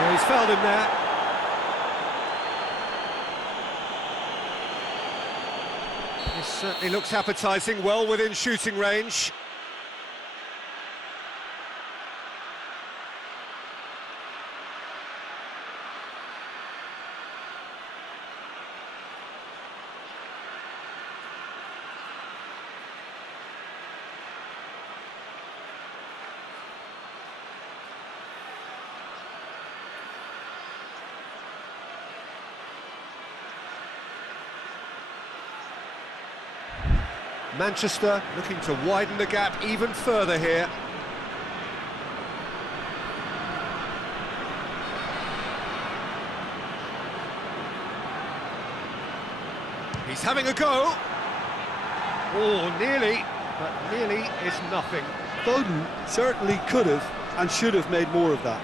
Well, he's fouled him there. This certainly looks appetising, well within shooting range. Manchester looking to widen the gap even further here. He's having a go. Oh, nearly, but nearly is nothing. Foden certainly could have and should have made more of that.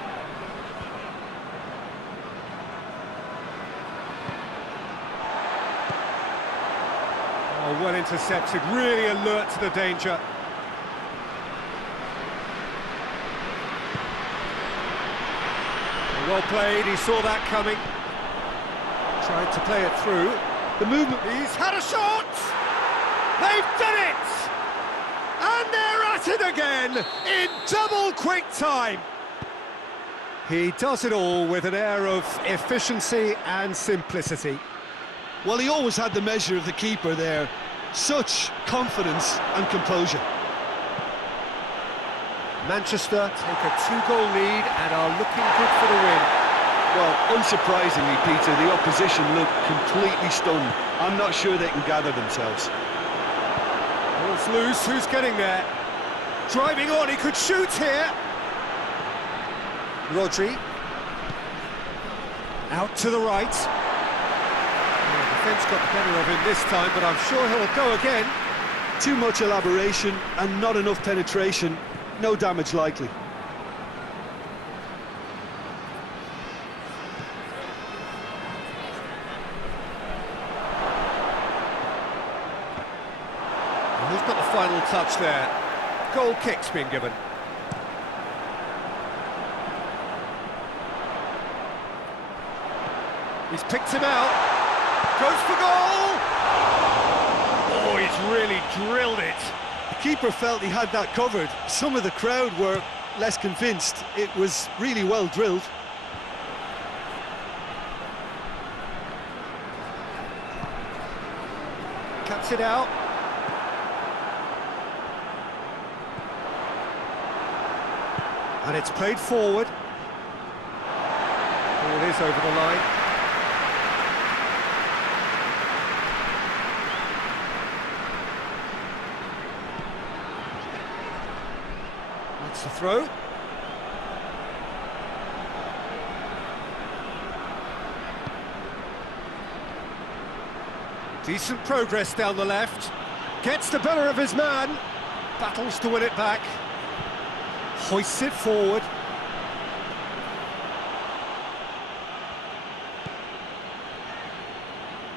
Oh, well intercepted, really alert to the danger. Well played, he saw that coming. Tried to play it through. The movement, he's had a shot! They've done it! And they're at it again, in double quick time. He does it all with an air of efficiency and simplicity. Well, he always had the measure of the keeper there. Such confidence and composure. Manchester take a 2-goal lead and are looking good for the win. Well, unsurprisingly, Peter, the opposition look completely stunned. I'm not sure they can gather themselves. Ball's loose, who's getting there? Driving on, he could shoot here. Rodri. Out to the right. The defence got the better of him this time, but I'm sure he'll go again. Too much elaboration and not enough penetration. No damage likely. And who's got the final touch there? Goal kick's been given. He's picked him out. Goes for goal! Oh, he's really drilled it. The keeper felt he had that covered. Some of the crowd were less convinced. It was really well drilled. Cuts it out. And it's played forward. Oh, it is over the line. That's the throw. Decent progress down the left. Gets the better of his man. Battles to win it back. Hoists it forward.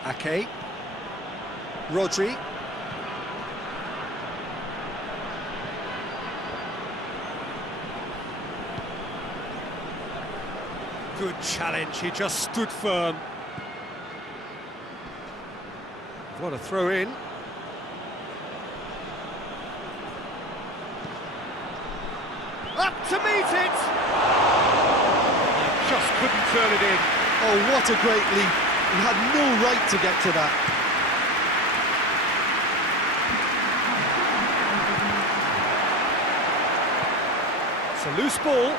Ake. Rodri. Good challenge, he just stood firm. What a throw in. Up to meet it! Just couldn't turn it in. Oh, what a great leap. He had no right to get to that. It's a loose ball.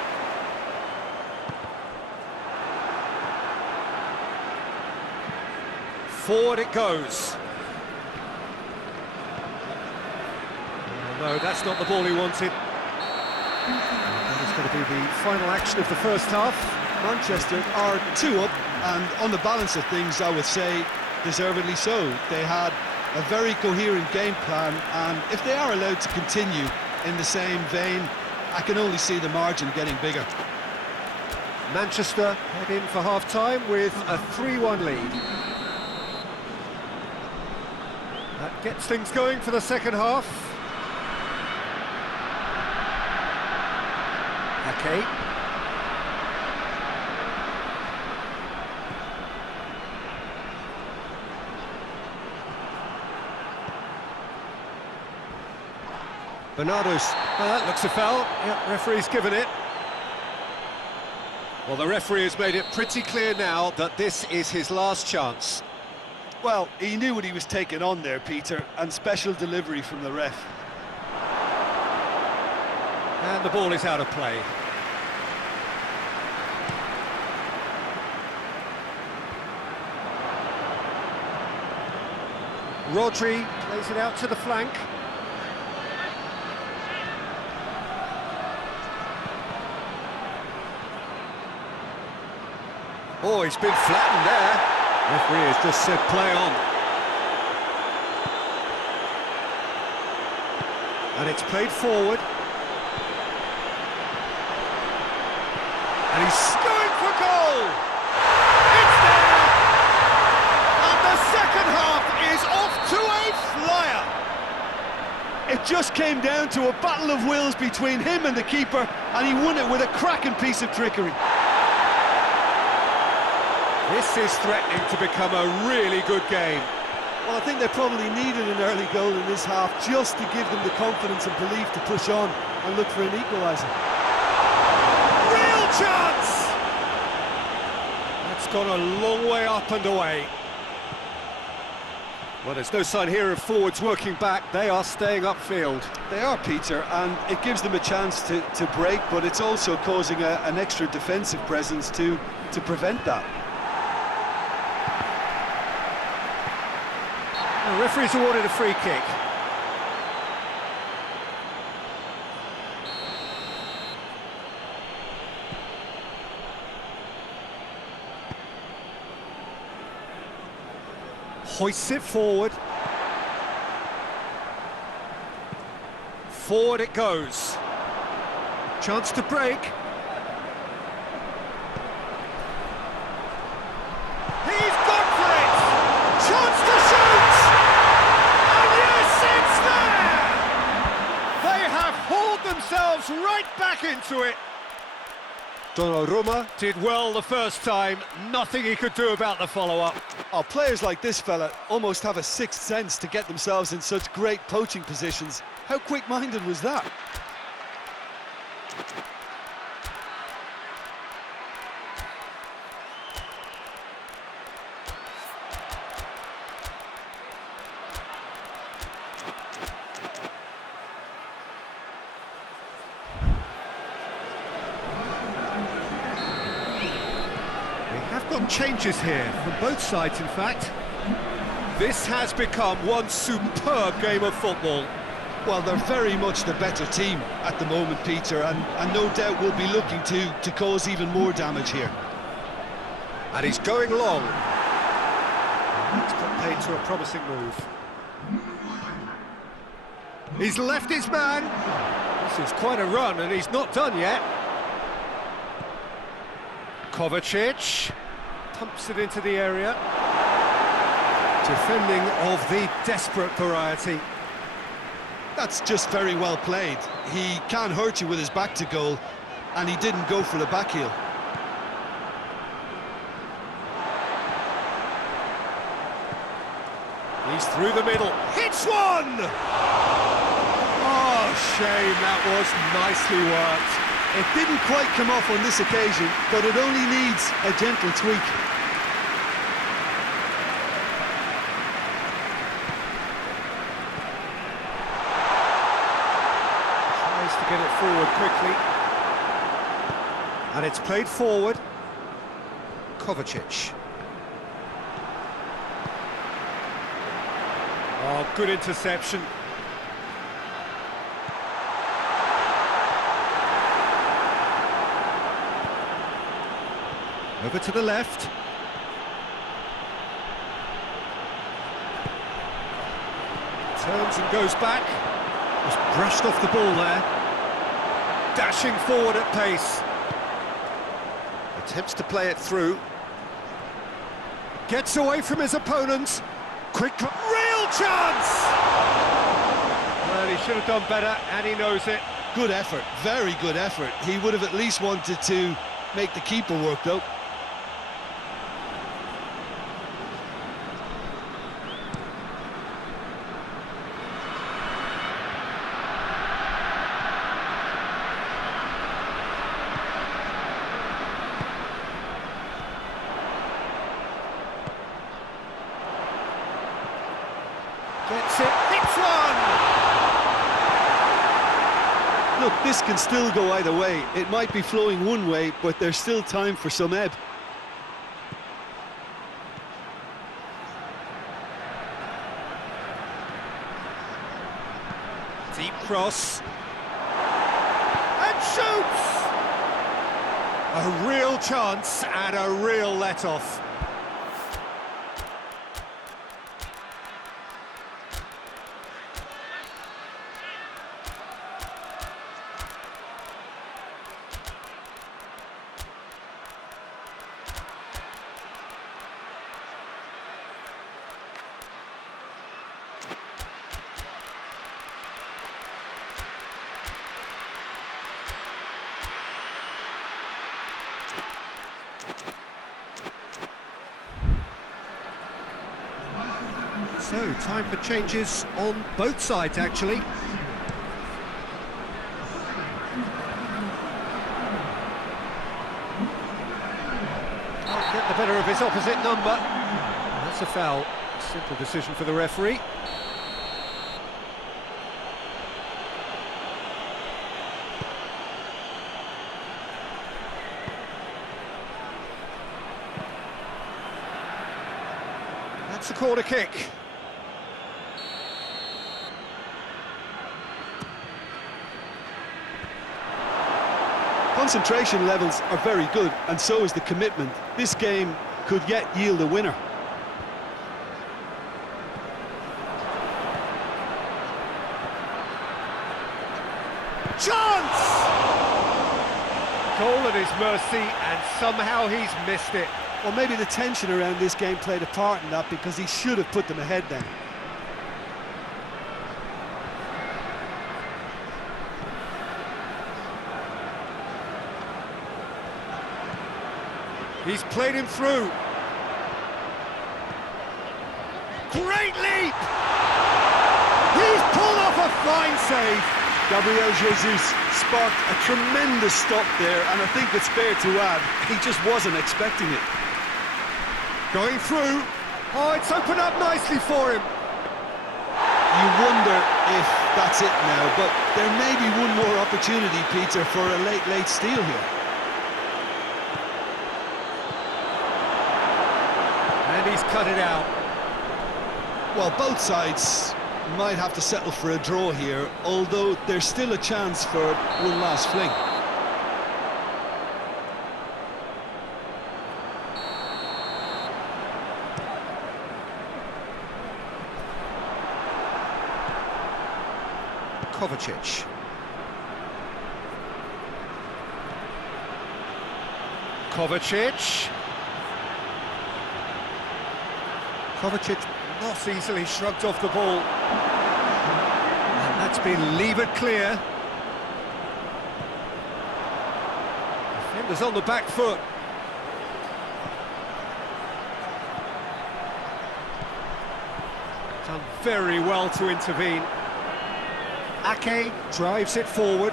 Forward it goes. Oh, no, that's not the ball he wanted. That is going to be the final action of the first half. Manchester are 2 up, and on the balance of things, I would say deservedly so. They had a very coherent game plan, and if they are allowed to continue in the same vein, I can only see the margin getting bigger. Manchester head in for half-time with a 3-1 lead. That gets things going for the second half. Ake. Bernardo's, looks a foul. Yep, referee's given it. Well, the referee has made it pretty clear now that this is his last chance. Well, he knew what he was taking on there, Peter, and special delivery from the ref. And the ball is out of play. Rodri plays it out to the flank. Oh, he's been flattened there. Referee has just said play on. And it's played forward. And he's going for goal! It's there! And the second half is off to a flyer! It just came down to a battle of wills between him and the keeper, and he won it with a cracking piece of trickery. This is threatening to become a really good game. Well, I think they probably needed an early goal in this half just to give them the confidence and belief to push on and look for an equaliser. Real chance! That's gone a long way up and away. Well, there's no sign here of forwards working back. They are staying upfield. They are, Peter, and it gives them a chance to break, but it's also causing an extra defensive presence to prevent that. The referee's awarded a free kick. Hoists it forward. Forward it goes. Chance to break. He's gone for it! Chance to shoot! And yes, it's there! They have hauled themselves right back into it. Donnarumma did well the first time. Nothing he could do about the follow-up. Oh, players like this fella almost have a sixth sense to get themselves in such great poaching positions. How quick-minded was that? Changes here from both sides, in fact. This has become one superb game of football. Well, they're very much the better team at the moment, Peter, and no doubt will be looking to cause even more damage here. And he's going long. He's got paid to a promising move. He's left his man. This is quite a run, and he's not done yet. Kovacic pumps it into the area. Defending of the desperate variety. That's just very well played. He can hurt you with his back to goal, and he didn't go for the back heel. He's through the middle. Hits one! Oh, shame, that was nicely worked. It didn't quite come off on this occasion, but it only needs a gentle tweak. Tries to get it forward quickly. And it's played forward. Kovacic. Oh, good interception. Over to the left. Turns and goes back. Just brushed off the ball there. Dashing forward at pace. Attempts to play it through. Gets away from his opponent. Quick, real chance! Well, he should have done better, and he knows it. Good effort, very good effort. He would have at least wanted to make the keeper work, though. Gets it, hits one! Look, this can still go either way. It might be flowing one way, but there's still time for some ebb. Deep cross. And shoots! A real chance and a real let-off. So, time for changes on both sides, actually. Can't get the better of his opposite number. That's a foul. Simple decision for the referee. That's a corner kick. Concentration levels are very good, and so is the commitment. This game could yet yield a winner. Chance! Goal at his mercy, and somehow he's missed it. Well, maybe the tension around this game played a part in that, because he should have put them ahead then. He's played him through. Great leap! He's pulled off a fine save. Gabriel Jesus sparked a tremendous stop there, and I think it's fair to add, he just wasn't expecting it. Going through. Oh, it's opened up nicely for him. You wonder if that's it now, but there may be one more opportunity, Peter, for a late steal here. And he's cut it out. Well, both sides might have to settle for a draw here, although there's still a chance for one last fling. Kovacic. Kovacic not easily shrugged off the ball. And that's been levered clear. Defenders on the back foot. Done very well to intervene. Ake drives it forward.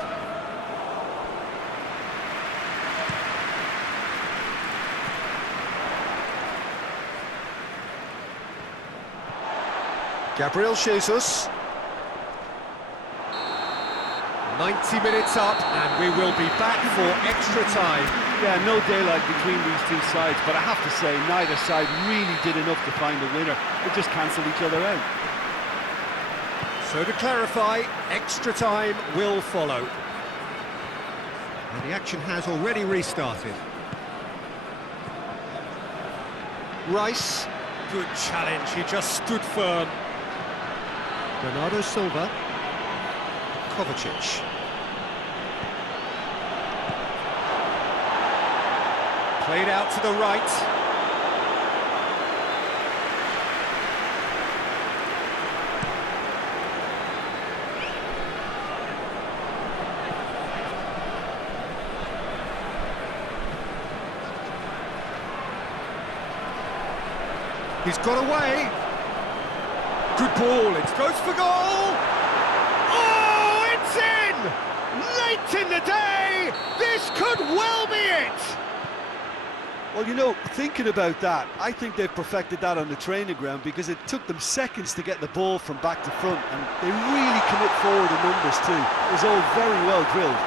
Gabriel Jesus. 90 minutes up, and we will be back for extra time. Yeah, no daylight between these two sides, but I have to say, neither side really did enough to find a winner. They just cancelled each other out. So to clarify, extra time will follow. And the action has already restarted. Rice, good challenge, he just stood firm. Bernardo Silva. Kovacic. Played out to the right. He's got away. Good ball, it goes for goal! Oh, it's in! Late in the day, this could well be it! Well, you know, thinking about that, I think they've perfected that on the training ground because it took them seconds to get the ball from back to front, and they really commit forward in numbers too. It was all very well drilled.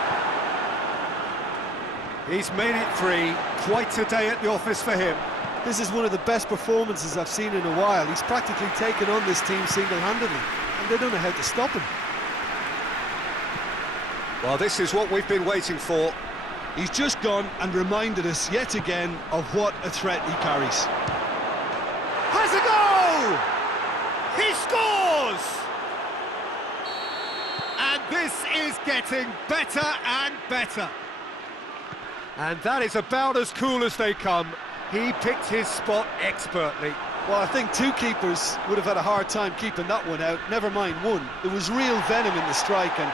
He's made it 3. Quite a day at the office for him. This is one of the best performances I've seen in a while. He's practically taken on this team single-handedly, and they don't know how to stop him. Well, this is what we've been waiting for. He's just gone and reminded us yet again of what a threat he carries. Has a goal! He scores! And this is getting better and better. And that is about as cool as they come. He picked his spot expertly. Well, I think 2 keepers would have had a hard time keeping that one out, never mind 1. There was real venom in the strike and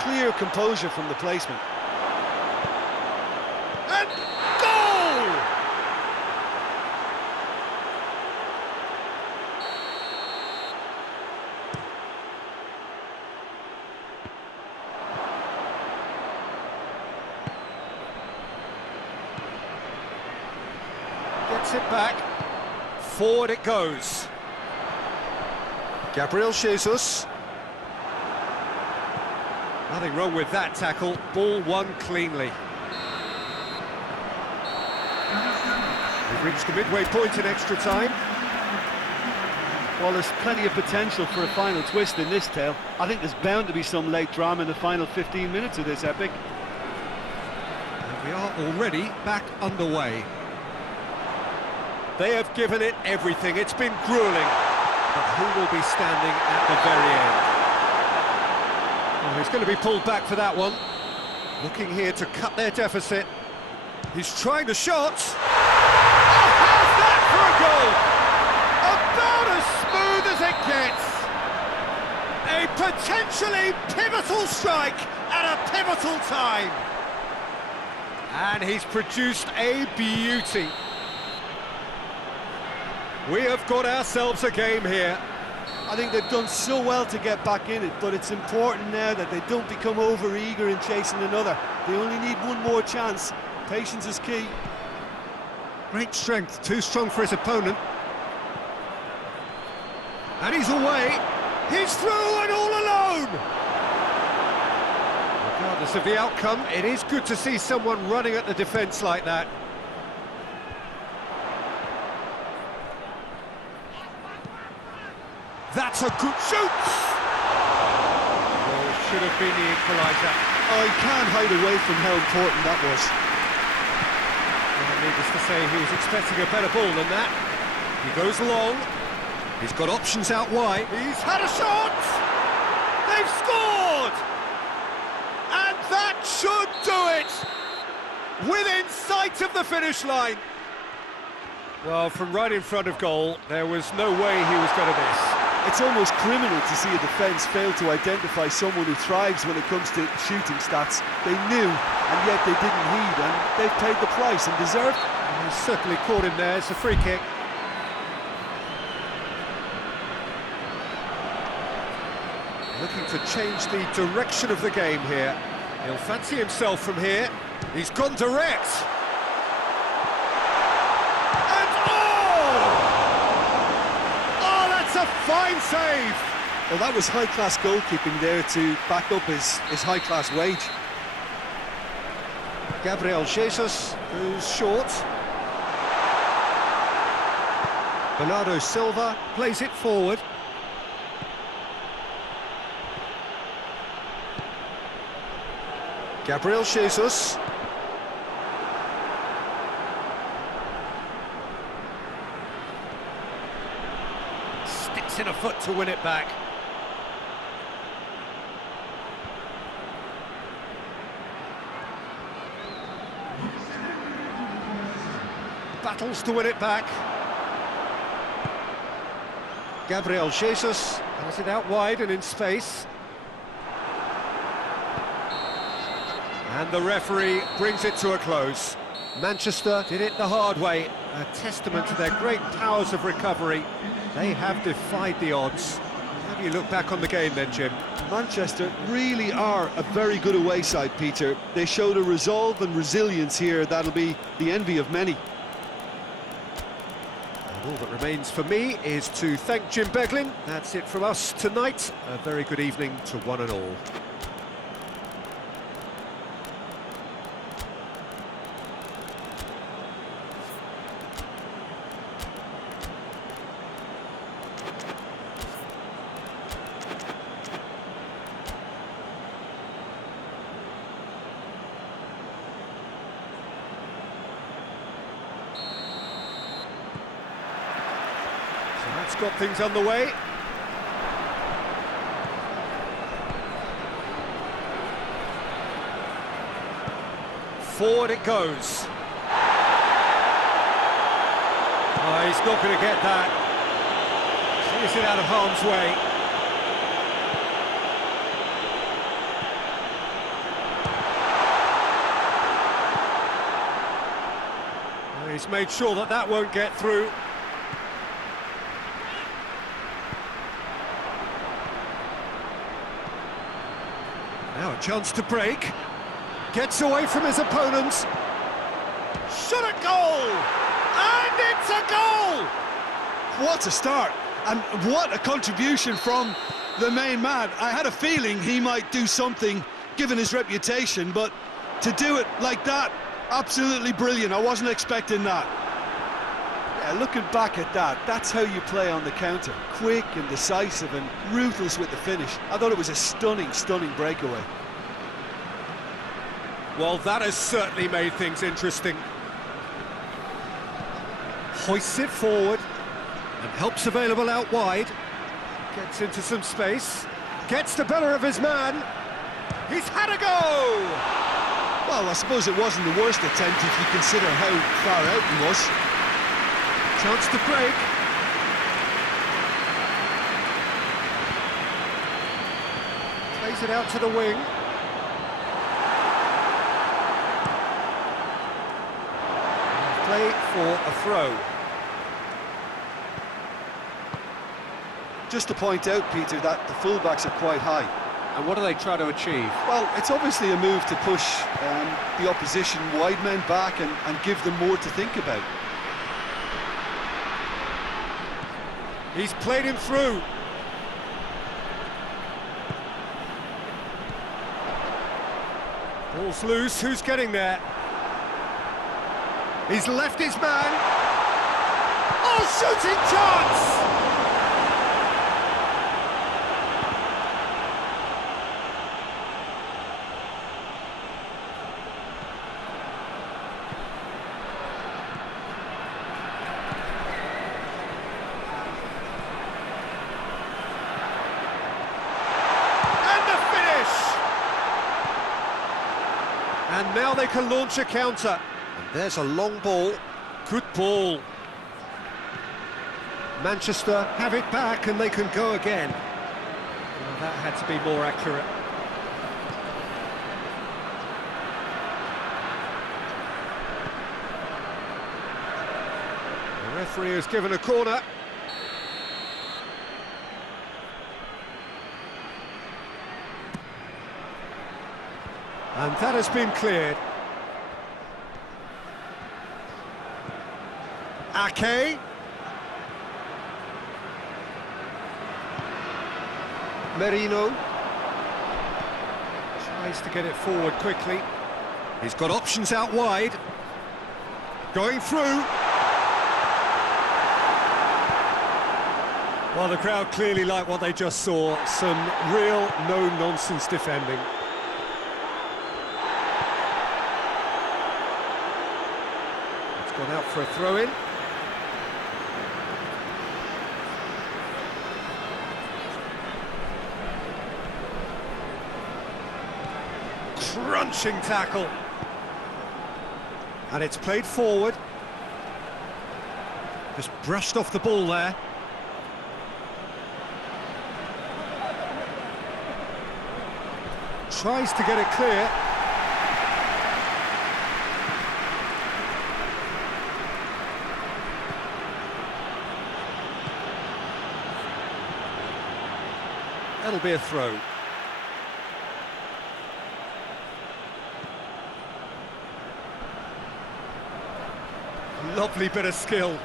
clear composure from the placement. And goal! Gets it back. Forward it goes. Gabriel Jesus. Nothing wrong with that tackle. Ball won cleanly. We've reached the midway point in extra time. Well, there's plenty of potential for a final twist in this tale. I think there's bound to be some late drama in the final 15 minutes of this epic. And we are already back underway. They have given it everything. It's been gruelling. But who will be standing at the very end? Oh, he's going to be pulled back for that one. Looking here to cut their deficit. He's trying the shot. Oh, how's that for a goal? About as smooth as it gets. A potentially pivotal strike at a pivotal time. And he's produced a beauty. We have got ourselves a game here. I think they've done so well to get back in it, but it's important now that they don't become over-eager in chasing another. They only need one more chance. Patience is key. Great strength, too strong for his opponent. And he's away. He's through and all alone. Regardless of the outcome, it is good to see someone running at the defence like that. That's a good shoot! Well, should have been the equaliser. Oh, he can't hide away from how important that was. Well, needless to say, he was expecting a better ball than that. He goes long. He's got options out wide. He's had a shot! They've scored! And that should do it! Within sight of the finish line. Well, from right in front of goal, there was no way he was going to miss. It's almost criminal to see a defence fail to identify someone who thrives when it comes to shooting stats. They knew, and yet they didn't heed, and they've paid the price and deserved it. He's certainly caught him there. It's a free kick. Looking to change the direction of the game here. He'll fancy himself from here. He's gone direct. A fine save! Well, that was high-class goalkeeping there to back up his high-class wage. Gabriel Jesus, who's short. Bernardo Silva plays it forward. Gabriel Jesus. In a foot to win it back. Battles to win it back. Gabriel Jesus has it out wide and in space. And the referee brings it to a close. Manchester did it the hard way, a testament to their great powers of recovery. They have defied the odds. How do you look back on the game then, Jim? Manchester really are a very good away side, Peter. They showed a resolve and resilience here that'll be the envy of many. All that remains for me is to thank Jim Beglin. That's it from us tonight. A very good evening to one and all. That's got things underway. Forward it goes. Oh, he's not going to get that. Clears it out of harm's way. Oh, he's made sure that that won't get through. Now a chance to break. Gets away from his opponents. Shot at goal! And it's a goal! What a start, and what a contribution from the main man. I had a feeling he might do something, given his reputation, but to do it like that, absolutely brilliant. I wasn't expecting that. Yeah, looking back at that, that's how you play on the counter. Quick and decisive and ruthless with the finish. I thought it was a stunning, stunning breakaway. Well, that has certainly made things interesting. Hoists it forward and helps available out wide. Gets into some space. Gets the better of his man. He's had a go! Well, I suppose it wasn't the worst attempt if you consider how far out he was. Chance to break. Plays it out to the wing. Play for a throw. Just to point out, Peter, that the fullbacks are quite high. And what do they try to achieve? Well, it's obviously a move to push the opposition wide men back and give them more to think about. He's played him through. Ball's loose, who's getting there? He's left his man. Oh, shooting chance! And now they can launch a counter. And there's a long ball. Good ball. Manchester have it back and they can go again. Well, that had to be more accurate. The referee has given a corner. And that has been cleared. Ake. Merino. Tries to get it forward quickly. He's got options out wide. Going through. Well, the crowd clearly like what they just saw. Some real no-nonsense defending. Gone out for a throw-in. Crunching tackle. And it's played forward. Just brushed off the ball there. Tries to get it clear. That'll be a throw. Lovely bit of skill.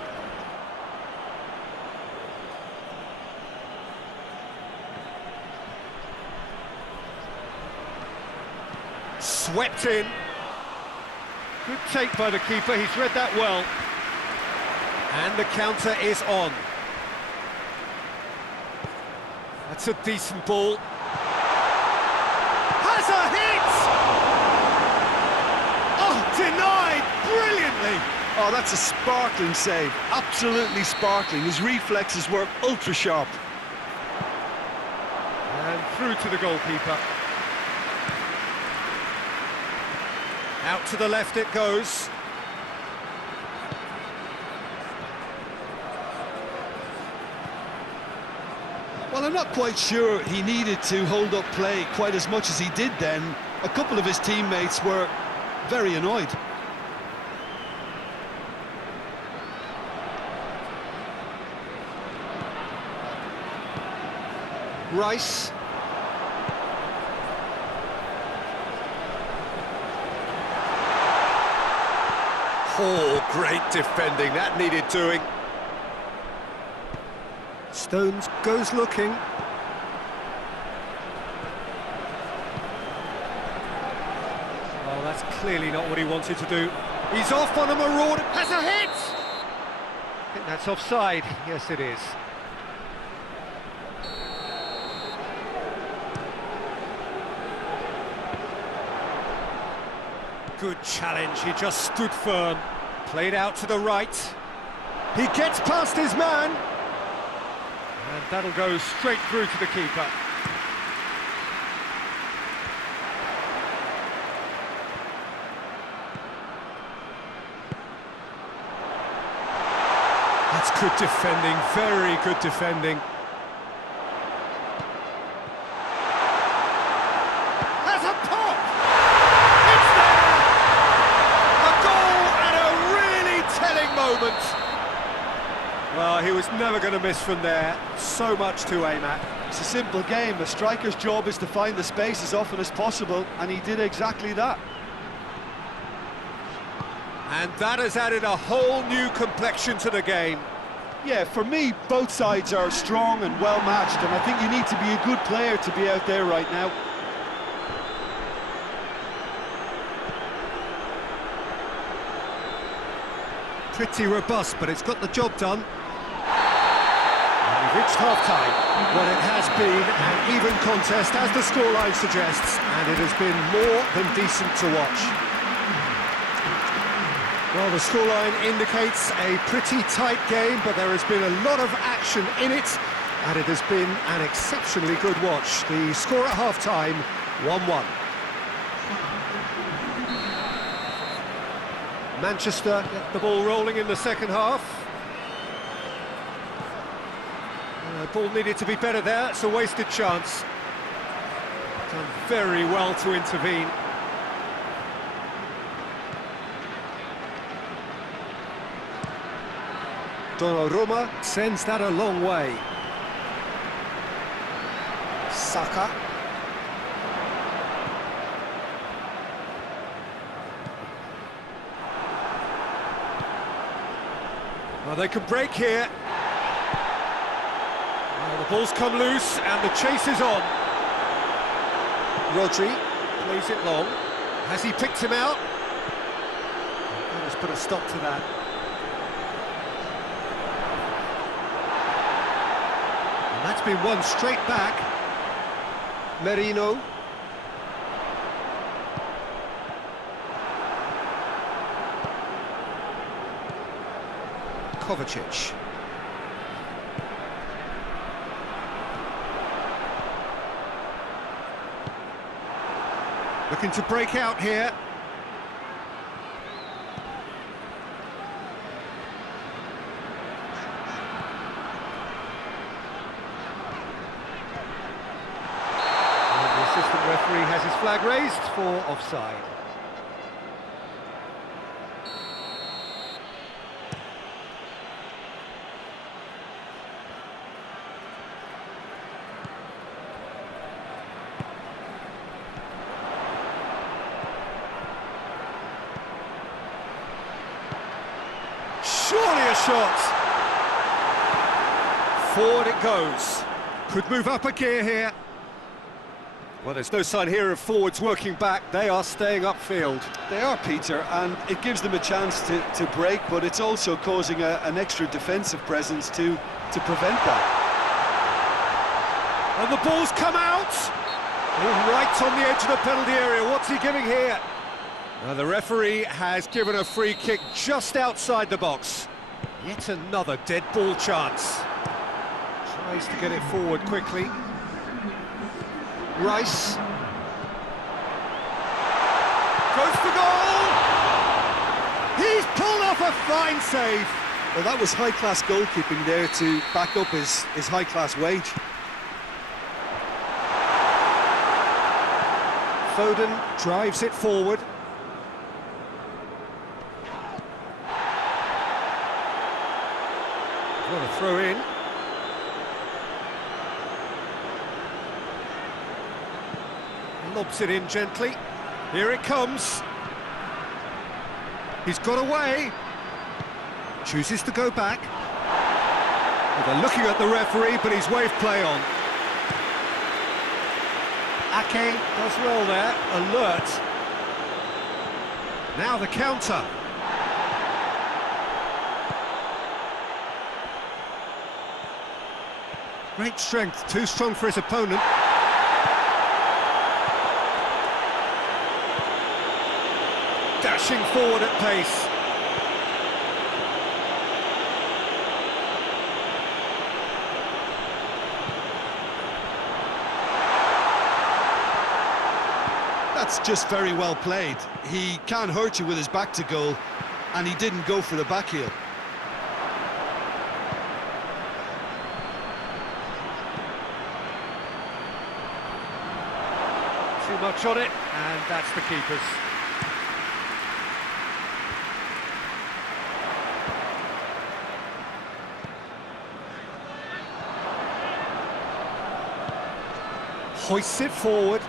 swept in. Good take by the keeper, he's read that well. And the counter is on. That's a decent ball. Has a hit! Oh, denied brilliantly! Oh, that's a sparkling save, absolutely sparkling. His reflexes were ultra sharp. And through to the goalkeeper. Out to the left it goes. Well, I'm not quite sure he needed to hold up play quite as much as he did then. A couple of his teammates were very annoyed. Rice. Oh, great defending, that needed doing. Stones goes looking. Oh, that's clearly not what he wanted to do. He's off on a marauder, has a hit! I think that's offside, yes it is. Good challenge, he just stood firm. Played out to the right. He gets past his man. And that'll go straight through to the keeper. That's good defending, very good defending. Has a pop! It's there! A goal at a really telling moment. Well, he was never going to miss from there. So much to aim at. It's a simple game. A striker's job is to find the space as often as possible, and he did exactly that. And that has added a whole new complexion to the game. Yeah, for me, both sides are strong and well-matched, and I think you need to be a good player to be out there right now. Pretty robust, but it's got the job done. And we've reached half-time. Well, it has been an even contest, as the scoreline suggests, and it has been more than decent to watch. Well, the scoreline indicates a pretty tight game, but there has been a lot of action in it, and it has been an exceptionally good watch. The score at half-time, 1-1. Manchester get the ball rolling in the second half. The ball needed to be better there, it's a wasted chance. Done very well to intervene. Donnarumma sends that a long way. Saka. Well, they can break here. Well, the ball's come loose and the chase is on. Rodri plays it long. Has he picked him out? That has put a stop to that. And that's been won straight back. Merino. Kovacic. Looking to break out here. And the assistant referee has his flag raised for offside. Surely a shot. Forward it goes. Could move up a gear here. Well, there's no sign here of forwards working back. They are staying upfield. They are, Peter, and it gives them a chance to break, but it's also causing an extra defensive presence to prevent that. And the ball's come out! Oh, right on the edge of the penalty area. What's he giving here? Now, the referee has given a free kick just outside the box. Yet another dead ball chance. Tries to get it forward quickly. Rice. Goes for goal! He's pulled off a fine save. Well, that was high-class goalkeeping there to back up his high-class wage. Foden drives it forward. What a throw in. Lobs it in gently. Here it comes. He's got away. Chooses to go back. Well, they're looking at the referee, but he's waved play on. Ake does well there. Alert. Now the counter. Great strength, too strong for his opponent. Dashing forward at pace. That's just very well played. He can't hurt you with his back to goal, and he didn't go for the back heel. Too much on it, and that's the keeper's. Hoists it forward.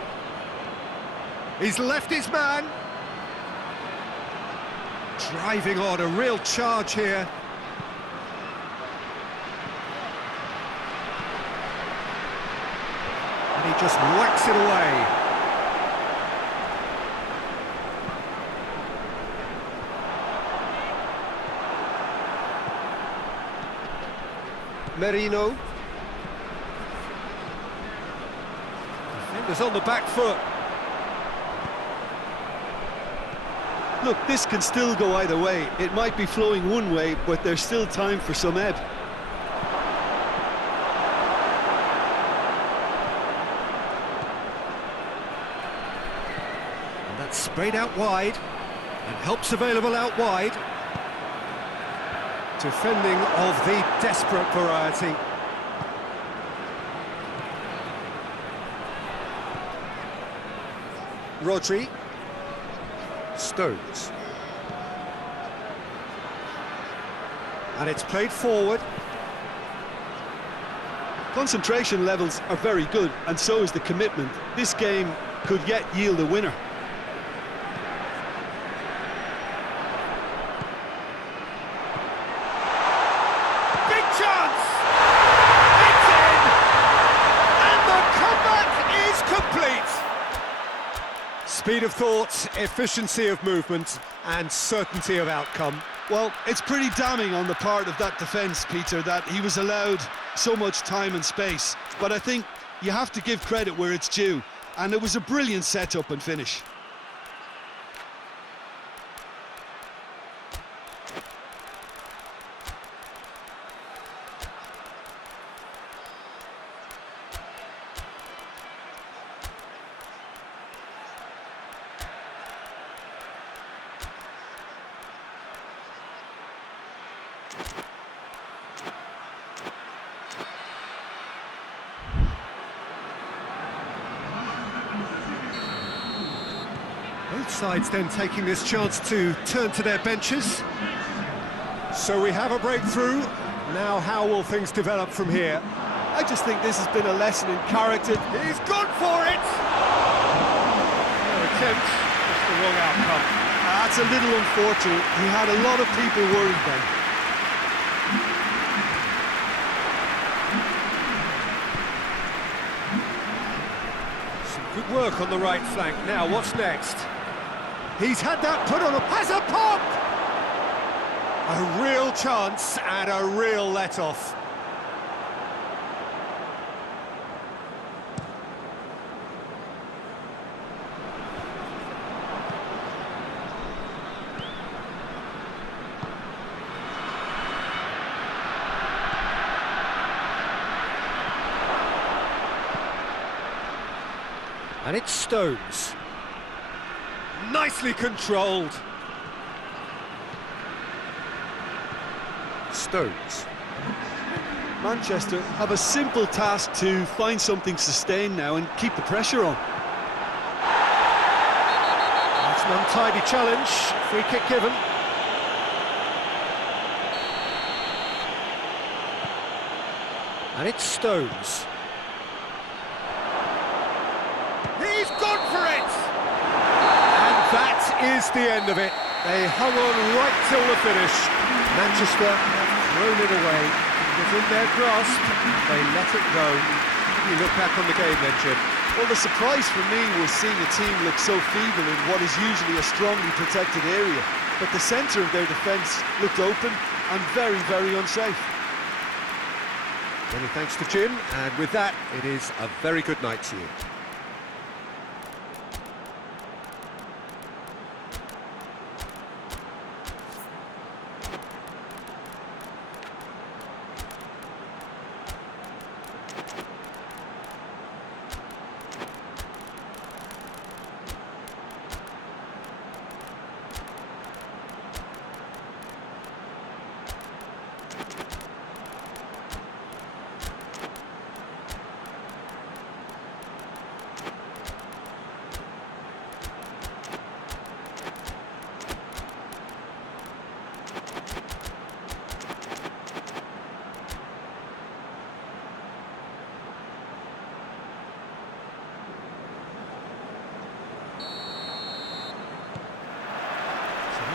He's left his man. Driving on, a real charge here. And he just whacks it away. Merino. Defenders on the back foot. Look, this can still go either way. It might be flowing one way, but there's still time for some ebb. And that's sprayed out wide, and helps available out wide. Defending of the desperate variety. Rodri. Stones. And it's played forward. Concentration levels are very good, and so is the commitment. This game could yet yield a winner. Big chance! It's in! And the comeback is complete! Speed of thought, efficiency of movement, and certainty of outcome. Well, it's pretty damning on the part of that defence, Peter, that he was allowed so much time and space. But I think you have to give credit where it's due, and it was a brilliant setup and finish. Both sides then taking this chance to turn to their benches. So we have a breakthrough. Now how will things develop from here? I just think this has been a lesson in character. He's gone for it! No attempt, just the wrong outcome. That's a little unfortunate. He had a lot of people worried then. Some good work on the right flank. Now, what's next? He's had that put on, has a pop! A real chance and a real let-off. And it's Stones. Nicely controlled. Stones. Manchester have a simple task to find something sustained now and keep the pressure on. That's an untidy challenge. Free kick given. And it's Stones. He's gone for it! And that is the end of it. They hung on right till the finish. Manchester have thrown it away. It was in their grasp. They let it go. You look back on the game then, Jim. Well, the surprise for me was seeing a team look so feeble in what is usually a strongly protected area. But the centre of their defence looked open and very, very unsafe. Many thanks to Jim, and with that, it is a very good night to you.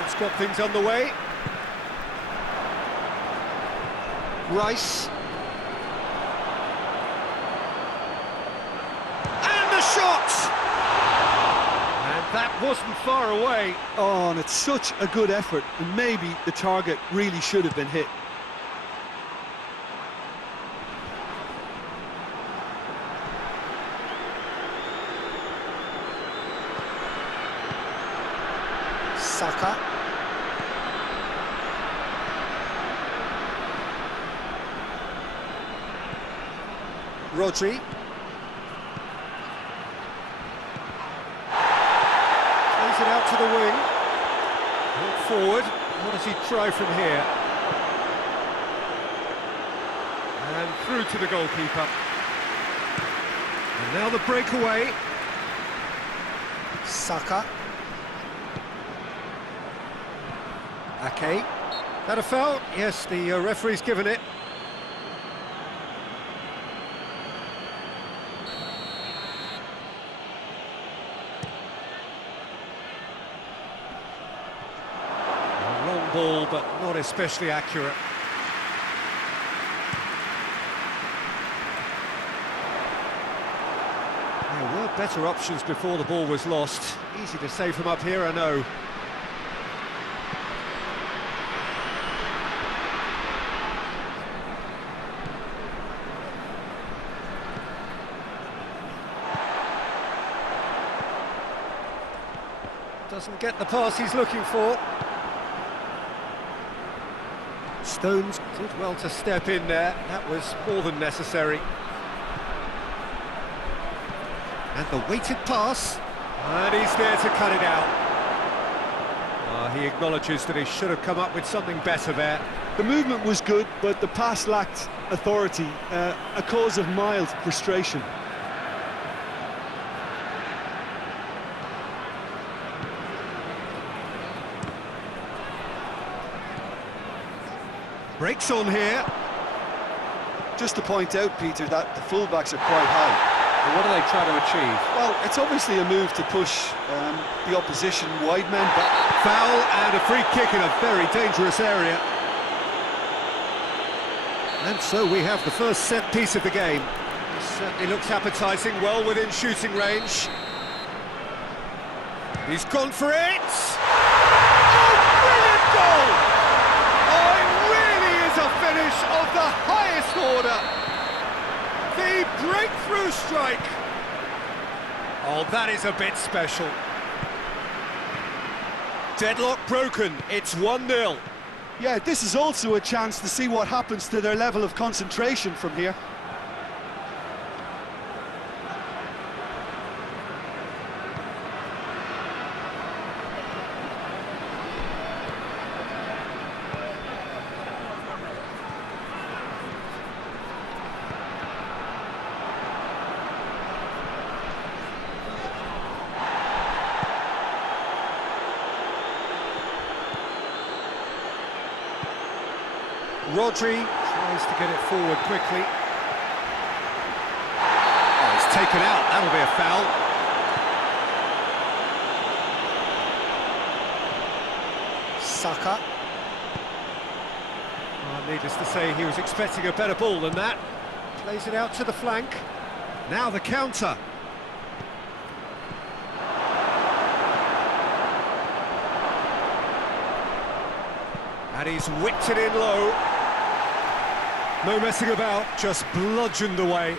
Let's got things underway. Rice. And the shot! And that wasn't far away. Oh, and it's such a good effort, and maybe the target really should have been hit. Saka. Rodri. Plays it out to the wing. Look forward. What does he try from here? And through to the goalkeeper. And now the breakaway. Saka. Ake. That a foul? Yes, the referee's given it. A long ball, but not especially accurate. There were better options before the ball was lost. Easy to say from up here, I know. Doesn't get the pass he's looking for. Stones did well to step in there. That was more than necessary. And the weighted pass. And he's there to cut it out. He acknowledges that he should have come up with something better there. The movement was good, but the pass lacked authority, a cause of mild frustration. Breaks on here. Just to point out, Peter, that the fullbacks are quite high. And what are they trying to achieve? Well, it's obviously a move to push the opposition wide men back. Foul and a free kick in a very dangerous area. And so we have the first set piece of the game. This certainly looks appetising, well within shooting range. He's gone for it! Oh, brilliant goal! Oh, it really is a finish of the highest order! The breakthrough strike! Oh, that is a bit special. Deadlock broken, it's 1-0. Yeah, this is also a chance to see what happens to their level of concentration from here. Rodri tries to get it forward quickly. Oh, he's taken out, that'll be a foul. Saka. Oh, needless to say, he was expecting a better ball than that. Plays it out to the flank. Now the counter. And he's whipped it in low. No messing about, just bludgeoned away.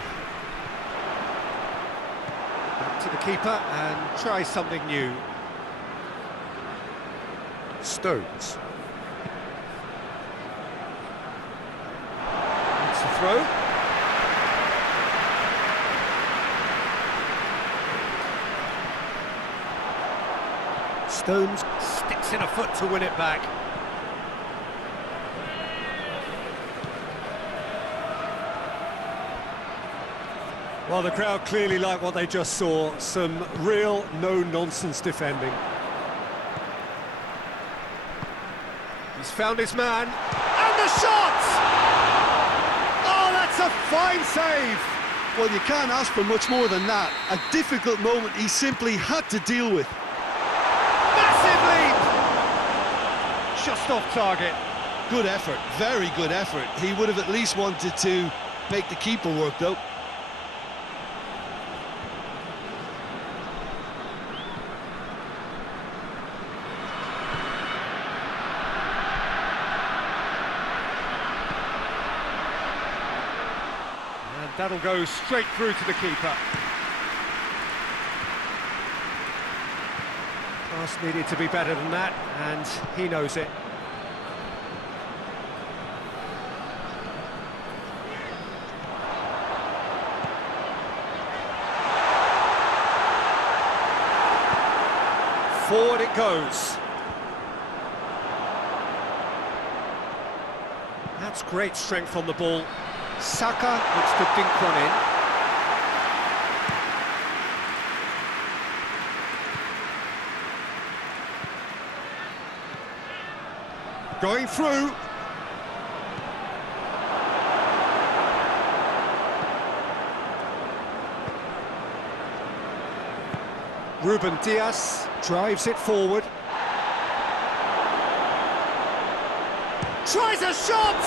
Back to the keeper and try something new. Stones. That's the throw. Stones sticks in a foot to win it back. Well, the crowd clearly like what they just saw. Some real no-nonsense defending. He's found his man. And the shot! Oh, that's a fine save! Well, you can't ask for much more than that. A difficult moment he simply had to deal with. Massive leap! Just off target. Good effort, very good effort. He would have at least wanted to make the keeper work, though. That'll go straight through to the keeper. Pass needed to be better than that, and he knows it. Forward it goes. That's great strength on the ball. Saka looks to dink one in. Going through. Ruben Dias drives it forward. Tries a shot!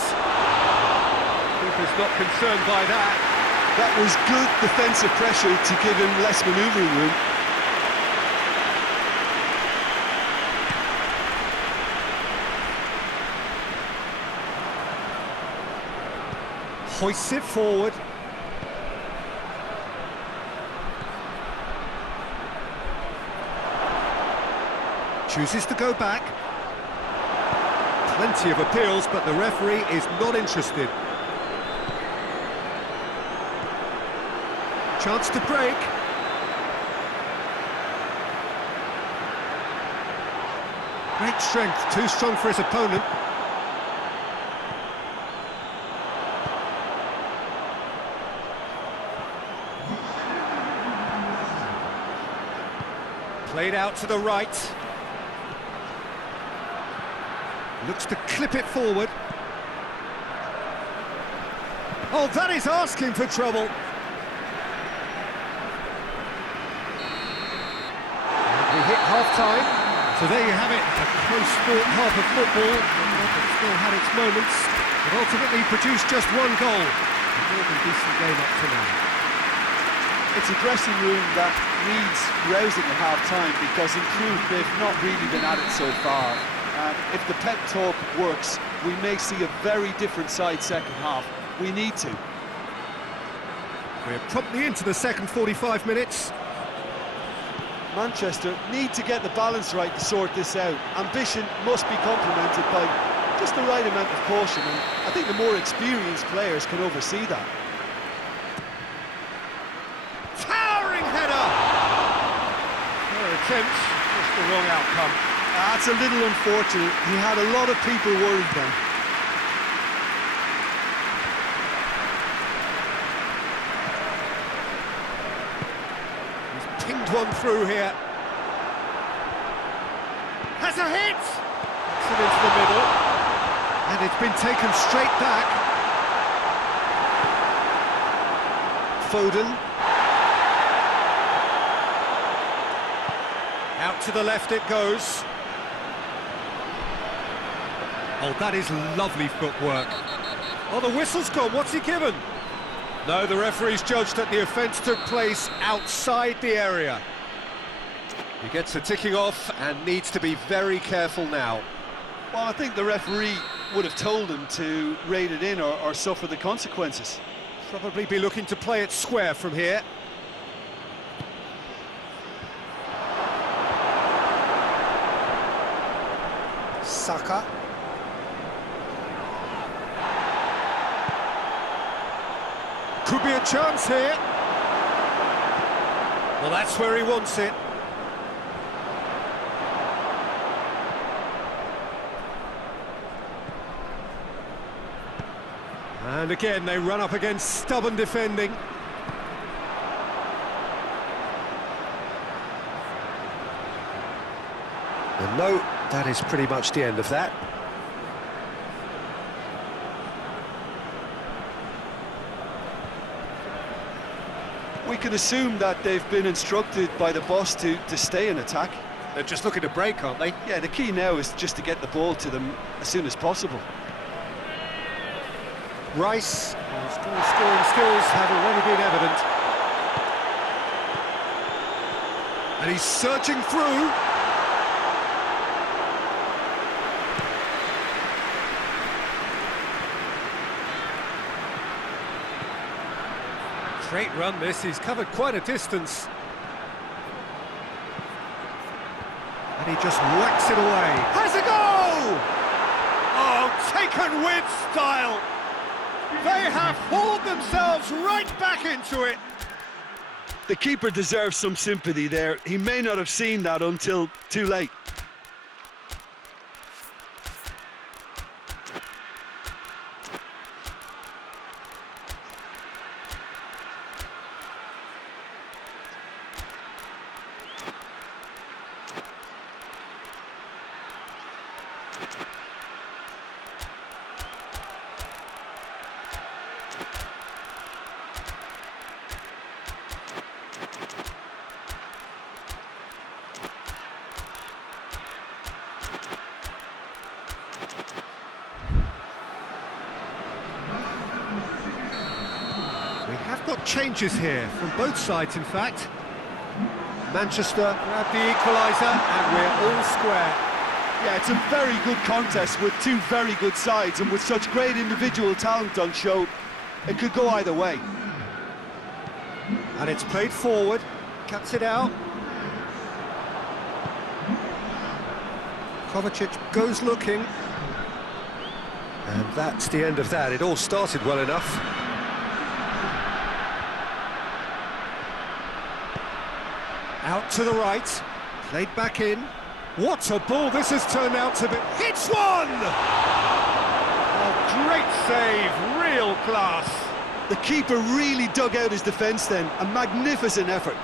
Keeper's not concerned by that. That was good defensive pressure to give him less manoeuvring room. Hoists it forward. Chooses to go back. Plenty of appeals, but the referee is not interested. Chance to break. Great strength, too strong for his opponent. Played out to the right. Looks to clip it forward. Oh, that is asking for trouble. We hit half-time, so there you have it, a close-fought half of football, that still had its moments, but ultimately produced just one goal. A more than decent game up to now. It's a dressing room that needs rousing at half-time because, in truth, they've not really been at it so far. And if the pep talk works, we may see a very different side second half. We need to. We're promptly into the second 45 minutes. Manchester need to get the balance right to sort this out. Ambition must be complemented by just the right amount of caution, and I think the more experienced players can oversee that. Towering header! Their attempt, just the wrong outcome. That's a little unfortunate. He had a lot of people worried then. He's pinged one through here. Has a hit! It's it into the middle. And it's been taken straight back. Foden. Out to the left it goes. Oh, that is lovely footwork. Oh, the whistle's gone. What's he given? No, the referee's judged that the offence took place outside the area. He gets a ticking off and needs to be very careful now. Well, I think the referee would have told him to rate it in or suffer the consequences. Probably be looking to play it square from here. Saka. Could be a chance here. Well, that's where he wants it. And again, they run up against stubborn defending. And no, that is pretty much the end of that. We can assume that they've been instructed by the boss to stay in attack. They're just looking to break, aren't they? Yeah, the key now is just to get the ball to them as soon as possible. Rice, whose goal-scoring skills have already been evident. And he's surging through. Great run this, he's covered quite a distance. And he just whacks it away. Has a go! Oh, taken with style! They have hauled themselves right back into it. The keeper deserves some sympathy there. He may not have seen that until too late. We have got changes here from both sides, in fact. Manchester grab the equaliser and we're all square. Yeah, it's a very good contest with two very good sides, and with such great individual talent on show, it could go either way. And it's played forward, cuts it out. Kovacic goes looking. And that's the end of that. It all started well enough. Out to the right, played back in. What a ball this has turned out to be. Hits one! Oh, great save, real class. The keeper really dug out his defence then, a magnificent effort.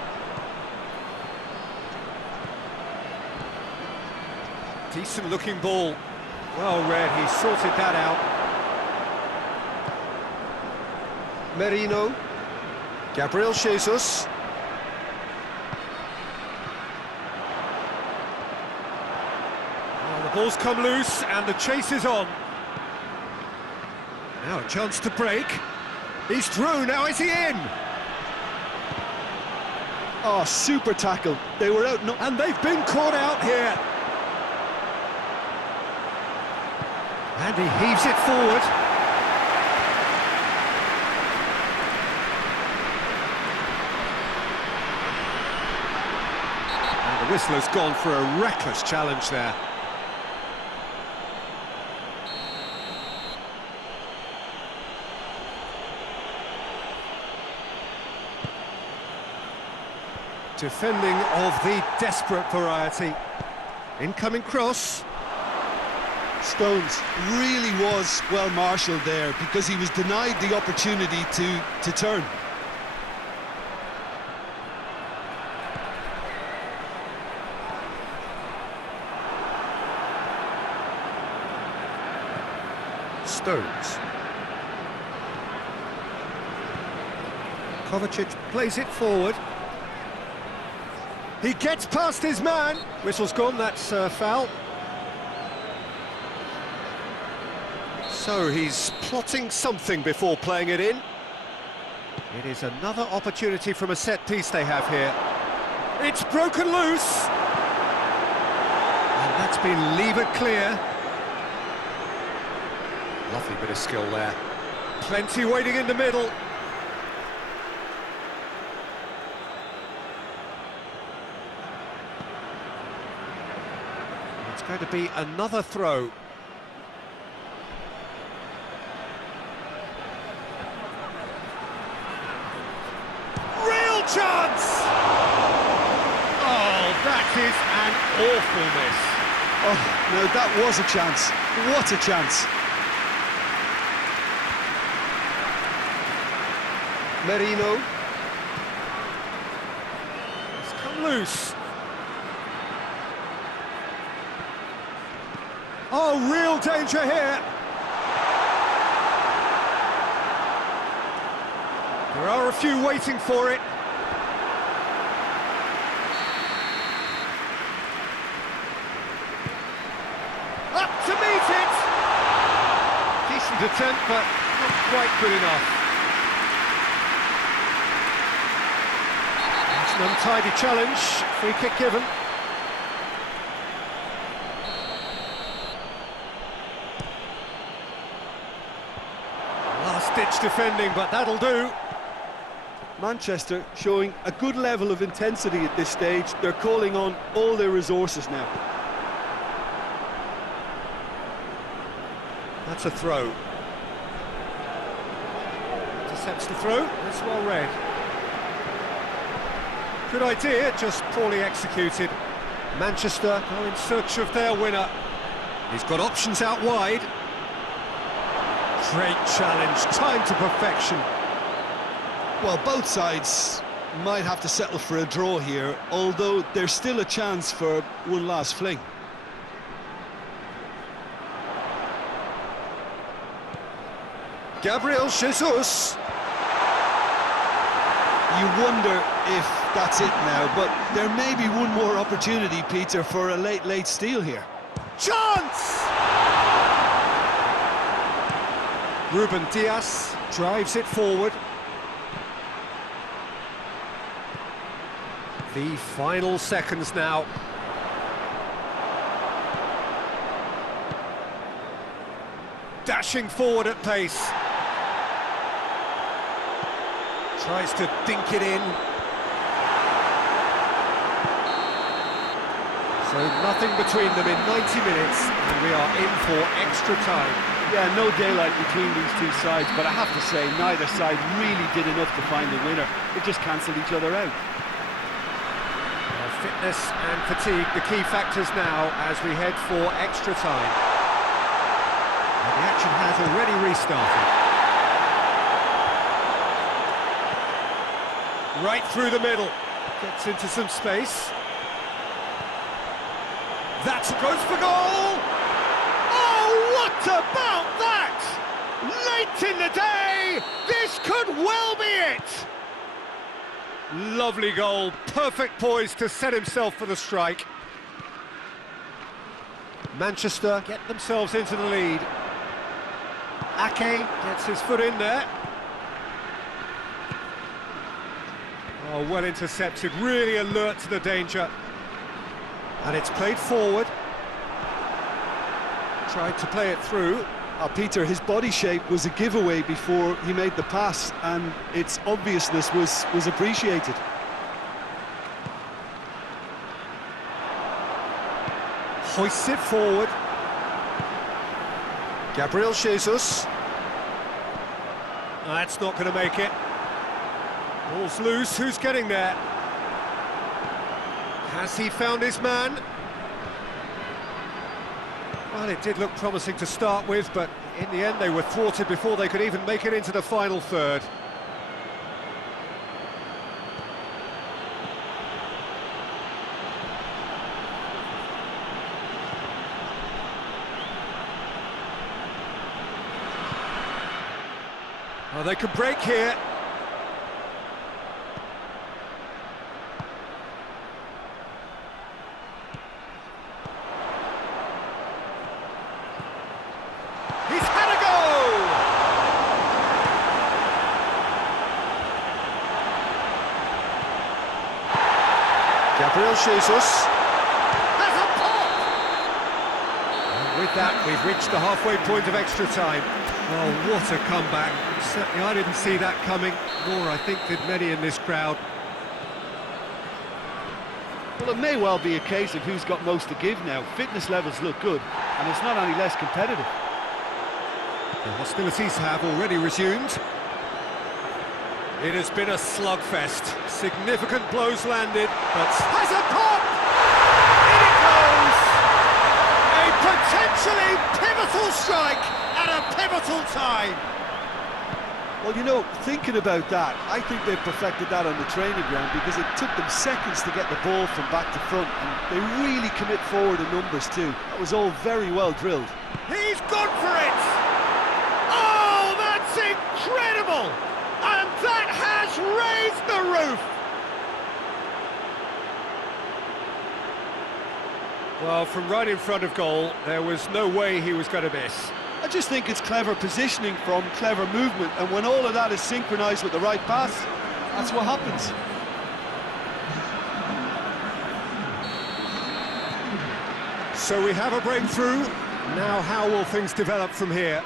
Decent looking ball. Well read, he sorted that out. Merino. Gabriel Jesus. Well, the ball's come loose and the chase is on. Now a chance to break. He's through, now is he in? Oh, super tackle. They were out... And they've been caught out here. And he heaves it forward. And the whistler's gone for a reckless challenge there. Defending of the desperate variety. Incoming cross. Stones really was well marshalled there because he was denied the opportunity to turn. Stones. Kovacic plays it forward. He gets past his man. Whistle's gone, that's foul. So he's plotting something before playing it in. It is another opportunity from a set piece they have here. It's broken loose. And that's been levered clear. Lovely bit of skill there. Plenty waiting in the middle. It's going to be another throw. Real chance! Oh, that is an awful miss. Oh, no, that was a chance. What a chance. Merino. It's come loose. Oh, real danger here. There are a few waiting for it. Up to meet it. Decent attempt, but not quite good enough. It's an untidy challenge. Free kick given. Last-ditch defending, but that'll do. Manchester showing a good level of intensity at this stage. They're calling on all their resources now. That's a throw. Intercepts the throw. That's well read. Good idea, just poorly executed. Manchester are in search of their winner. He's got options out wide. Great challenge, time to perfection. Well, both sides might have to settle for a draw here, although there's still a chance for one last fling. Gabriel Jesus. You wonder if that's it now, but there may be one more opportunity, Peter, for a late steal here. Chance! Ruben Diaz drives it forward. The final seconds now. Dashing forward at pace. Tries to dink it in. So nothing between them in 90 minutes, and we are in for extra time. Yeah, no daylight between these two sides, but I have to say, neither side really did enough to find the winner. They just cancelled each other out. Fitness and fatigue, the key factors now as we head for extra time. And the action has already restarted. Right through the middle. Gets into some space. That goes for goal! Oh, what about that? Late in the day, this could well be it! Lovely goal, perfect poise to set himself for the strike. Manchester get themselves into the lead. Ake gets his foot in there. Oh, well intercepted, really alert to the danger. And it's played forward. Tried to play it through. Peter, his body shape was a giveaway before he made the pass, and its obviousness was appreciated. Hoists it forward. Gabriel Jesus. That's not going to make it. Ball's loose, who's getting there? Has he found his man? Well, it did look promising to start with, but in the end they were thwarted before they could even make it into the final third. Oh, they can break here. He's had a go! Gabriel Jesus has a pop! And with that, we've reached the halfway point of extra time. Oh, what a comeback. Certainly I didn't see that coming, nor I think did many in this crowd. Well, it may well be a case of who's got most to give now. Fitness levels look good, and it's not any less competitive. The hostilities have already resumed. It has been a slugfest. Significant blows landed, but has a pop! In it goes! A potentially pivotal strike at a pivotal time! Well, you know, thinking about that, I think they've perfected that on the training ground, because it took them seconds to get the ball from back to front, and they really commit forward in numbers too. That was all very well drilled. He's gone for it! Oh, that's incredible! And that has raised the roof! Well, from right in front of goal, there was no way he was going to miss. I just think it's clever positioning from clever movement, and when all of that is synchronised with the right pass, that's what happens. So we have a breakthrough. Now how will things develop from here?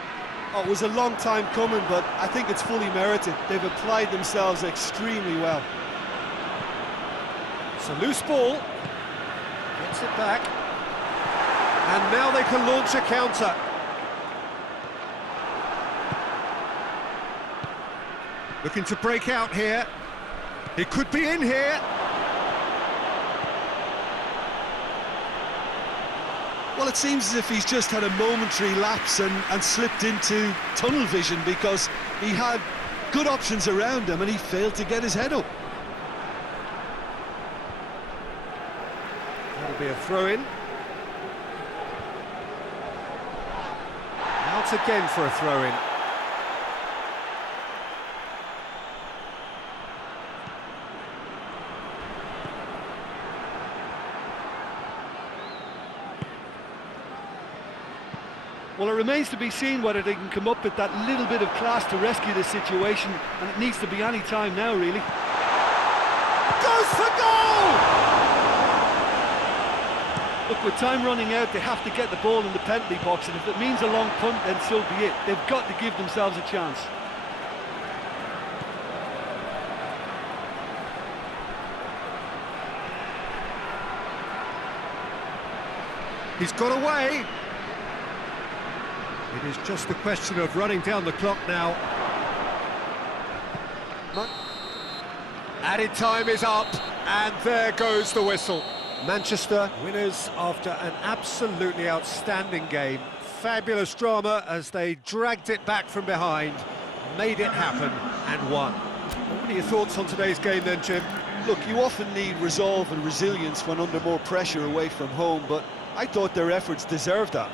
Oh, it was a long time coming, but I think it's fully merited. They've applied themselves extremely well. It's a loose ball. Gets it back. And now they can launch a counter. Looking to break out here. He could be in here. Well, it seems as if he's just had a momentary lapse and slipped into tunnel vision, because he had good options around him and he failed to get his head up. That'll be a throw-in. Out again for a throw-in. Well, it remains to be seen whether they can come up with that little bit of class to rescue the situation, and it needs to be any time now, really. Goes for goal! Look, with time running out, they have to get the ball in the penalty box, and if it means a long punt, then so be it. They've got to give themselves a chance. He's got away. It is just a question of running down the clock now. Added time is up, and there goes the whistle. Manchester winners after an absolutely outstanding game. Fabulous drama as they dragged it back from behind, made it happen, and won. What are your thoughts on today's game then, Jim? Look, you often need resolve and resilience when under more pressure away from home, but I thought their efforts deserved that.